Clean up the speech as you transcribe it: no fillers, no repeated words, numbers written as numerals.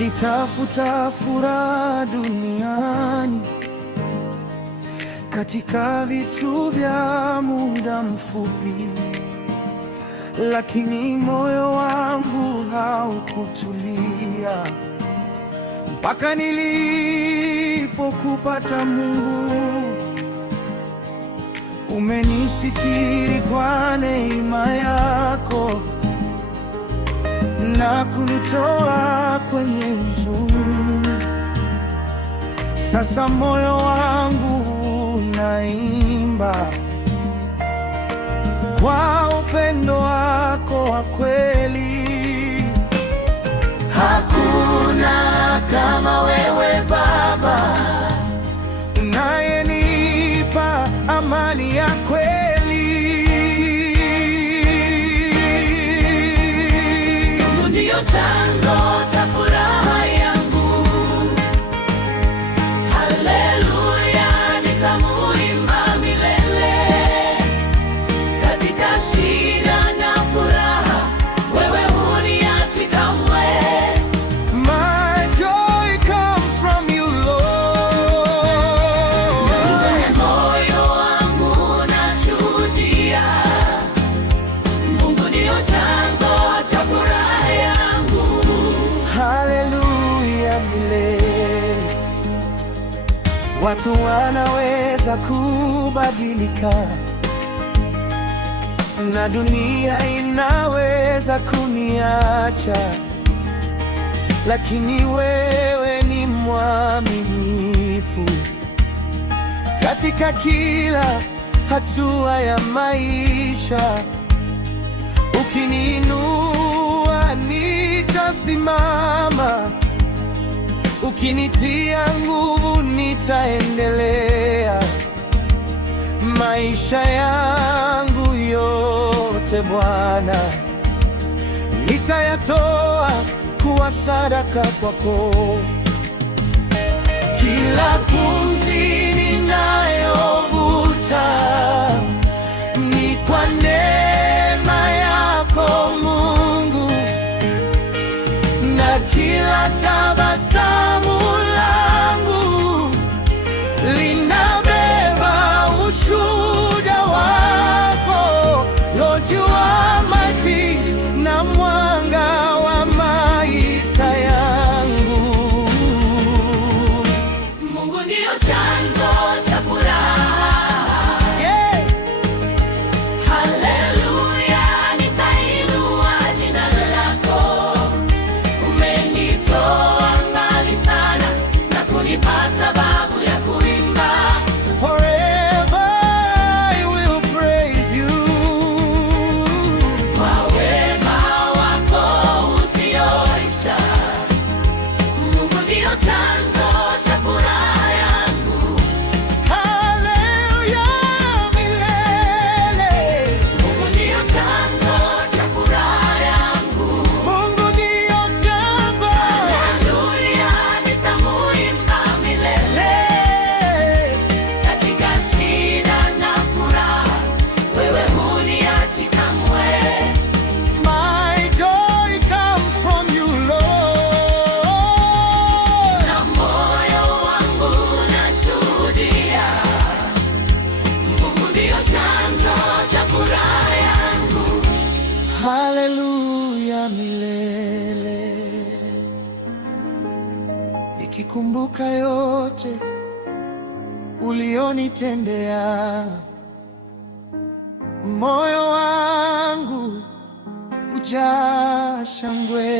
Nilitafuta furaha duniani katika vitu vya muda mfupi, lakini moyo wangu haukutulia mpaka nilipokupata Mungu. Umenisitiri kwa neema yako na kunitoa kwenye huzuni. Sasa moyo wangu unaimba kwa upendo wako wa kweli. Hakuna kama wewe Baba, unayenipa amani ya kweli. Mungu ndiyo chanzo cha furaha yangu. Haleluya, nitamuimba milele. Katika shida na furaha, wewe huniachi kamwe. My joy comes from you, Lord. Moyo wangu unashuhudia, Mungu ndiyo chanzo cha furaha yangu. Haleluya milele. Watu wanaweza kubadilika na dunia inaweza kuniacha, lakini wewe ni mwaminifu. Katika kila hatua ya maisha, ukiniinua nitasimama, ukinitia nguvu nitaendelea. Maisha yangu yote Bwana, nitayatoa kuwa sadaka kwako. Kila pumzi ninayovuta ni kwa neema yako Mungu, na kila tabasamu langu linabeba ushuhuda wako. Lord, you are my peace na mwanga wa maisha yangu. Mungu ndiyo chanzo cha furaha. Yeah. Haleluya, nitainua jina lako. Umenitoa mbali sana na kunipa sababu ya kuimba. Forever I will praise you. Kwa wema wako usioisha, Mungu ndiyo chanzo cha furaha yangu. Haleluya milele. Mungu ndiyo chanzo cha furaha yangu. Mungu ndiyo chanzo. Haleluya, nitamuimba milele. Katika shida na furaha, wewe huniachi kamwe. My joy comes from you, Lord. Na moyo wangu unashuhudia, Mungu ndiyo chanzo cha furaha yangu. Haleluya milele. Nikikumbuka yote ulionitendea, moyo wangu hujaa shangwe.